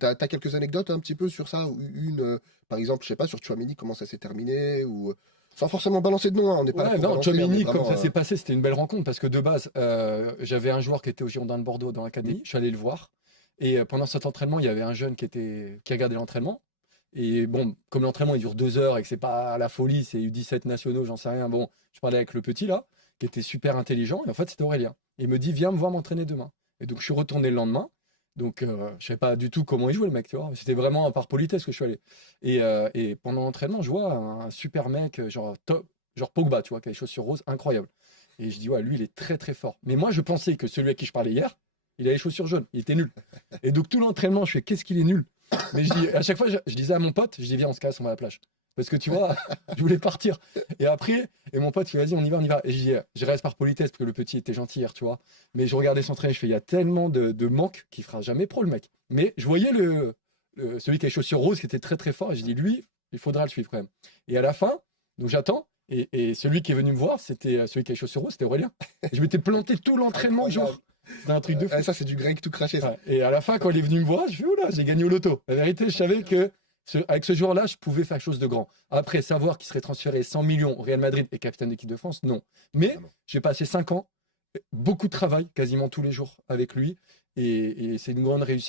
T'as quelques anecdotes un petit peu sur ça? Par exemple, je sais pas, sur Tchouaméni, comment ça s'est terminé? Sans forcément balancer de nom, hein, on n'est pas là Ouais, pour non, balancer, hein, mais Tchouaméni, comme vraiment. ça s'est passé, c'était une belle rencontre parce que de base, j'avais un joueur qui était au Girondin de Bordeaux dans l'académie, je suis allé le voir. Et pendant cet entraînement, il y avait un jeune qui regardait l'entraînement. Et bon, comme l'entraînement il dure 2 heures et que c'est pas la folie, c'est U17 nationaux, j'en sais rien. Bon, je parlais avec le petit là, qui était super intelligent, et en fait c'était Aurélien. Il me dit, viens me voir m'entraîner demain. Et donc je suis retourné le lendemain. Donc je savais pas du tout comment il jouait le mec, tu vois. C'était vraiment par politesse que je suis allé. Et pendant l'entraînement, je vois un super mec, genre top, genre Pogba, tu vois, qui a les chaussures roses, incroyable. Et je dis, ouais, lui il est très très fort. Mais moi je pensais que celui à qui je parlais hier, il a les chaussures jaunes, il était nul. Et donc tout l'entraînement, je fais, qu'est-ce qu'il est nul. Mais à chaque fois, je disais à mon pote, je dis, viens, on se casse, on va à la plage. Parce que tu vois, je voulais partir. Et après, mon pote, il dit, vas-y, on y va, on y va. Et je dis, je reste par politesse, parce que le petit était gentil hier, tu vois. Mais je regardais s'entraîner, je fais, il y a tellement de manque qu'il fera jamais pro, le mec. Mais je voyais celui qui a les chaussures roses, qui était très très fort. Et je dis, lui, il faudra le suivre quand même. Et à la fin, donc j'attends. Et celui qui est venu me voir, c'était celui qui a les chaussures roses, c'était Aurélien. Et je m'étais planté tout l'entraînement, Incroyable. genre. C'était un truc de fou. Ça, c'est du grec tout craché, ça. Ouais. Et à la fin, quand il est venu me voir, je fais, oula, j'ai gagné au loto. La vérité, je savais que avec ce joueur-là, je pouvais faire quelque chose de grand. Après, savoir qu'il serait transféré 100 millions au Real Madrid et capitaine d'équipe de France, non. Mais Ah non. j'ai passé 5 ans, beaucoup de travail, quasiment tous les jours avec lui. Et c'est une grande réussite.